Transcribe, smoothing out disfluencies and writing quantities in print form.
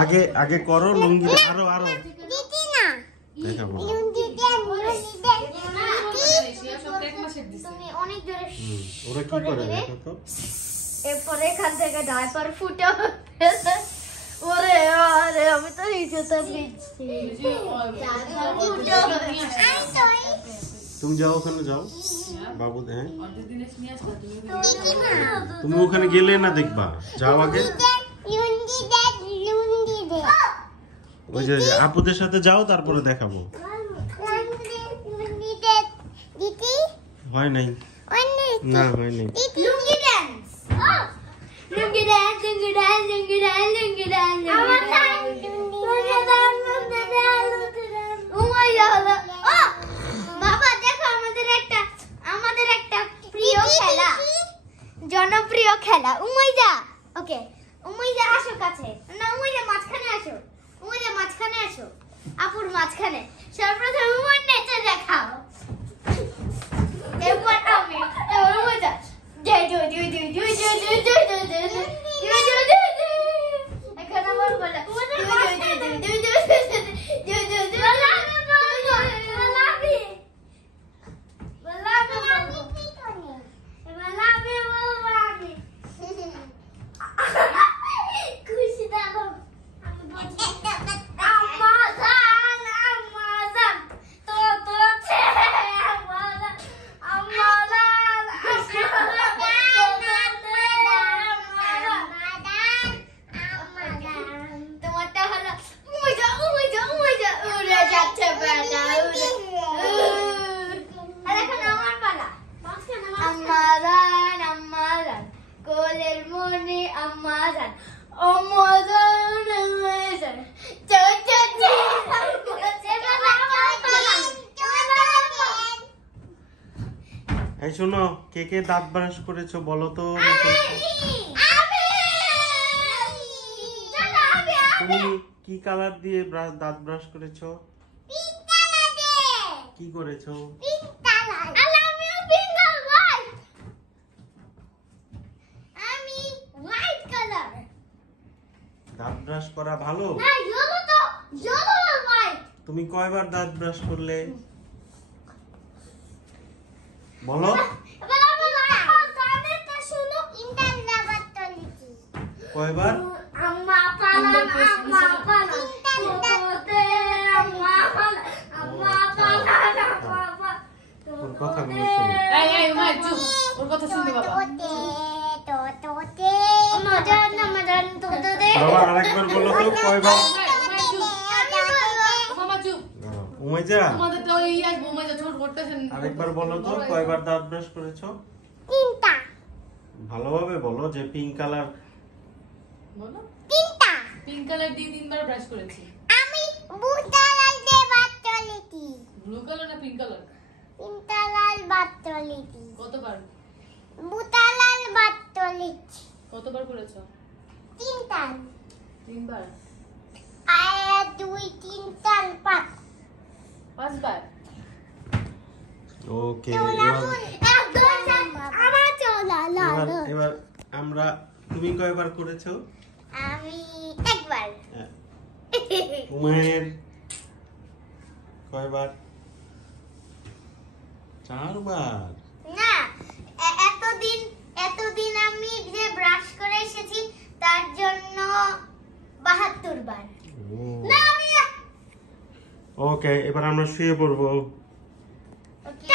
আগে আগে করো লুঙ্গি আরো আরো দিদি না দেখাবো লুঙ্গি দেন তুমি অনেক জোরে ওরা কি করে দেখো তো এরপর এখান থেকে ডাইপার ফুটে ওরে আরে আমি তো নিচেতে ভিজছি তুমি যাও ওখানে যাও বাবু হ্যাঁ তুমি ওখানে গেলে না দেখবা যাও আগে লুঙ্গি দেন ওই যে আপুদের সাথে যাও তারপরে দেখাবো লুঙ্গি দেন দিদি হয় নাই না হয় নাই লুঙ্গি ডান্স লুঙ্গি ডান্স লুঙ্গি ডান্স লুঙ্গি ডান্স লুঙ্গি ডান্স আমার লুঙ্গি ডান্স ও মাই গড ও বাবা দেখো আমাদের একটা প্রিয় খেলা জনপ্রিয় খেলা উমাইদা ওকে উমাইদা আসো কাছে না উমাইদা মাঝখানে আসো উমাইদা মাঝখানে আসো আপুর মাঝখানে সর্বপ্রথম উমাই নেচে দেখাও এরপর আমি উমাইদা জয় জয় জয় জয় জয় জয় জয় জয় জয় জয় জয় জয় জয় এখন আমার বলা জয় জয় জয় জয় জয় জয় জয় জয় জয় এই শোনো কে কে দাঁত ব্রাশ করেছো বলো তো তুমি কি কালার দিয়ে দাঁত ব্রাশ করেছো কি করেছো দাঁত ব্রাশ করা ভালো তুমি কয়বার দাঁত ব্রাশ করলে বলো কয়বার কথাগুলো শুনো ওর কথা শুনতে বাবা বাবা আরেকবার বলো তো কয়বার উমাইজা আরেকবার বলো তো কয়বার দাঁত ব্রাশ করেছো তিনটা ভালোভাবে বলো যে পিঙ্ক কালার বলো তিনটা পিঙ্ক কালার দিয়ে 3 বার ব্রাশ করেছি আমি ব্লু কালার দিয়ে বাত চলেছি ব্লু কালার না পিঙ্ক কালার তিনটা লাল বাত চলেছি কতবার ব্লু কালার বাত চলেছি কতবার করেছো তিনটা 3 বার 1 2 3 4 5 5 বার ওকে আমার চলা এবার আমরা তুমি কয়বার করেছো আমি একবার উমায়ের কয়বার 4 বার না এতদিন আমি যে ব্রাশ করে এসেছি তার জন্য 72 বার না আমি ওকে এবার আমরা শুয়ে পড়বো ওকে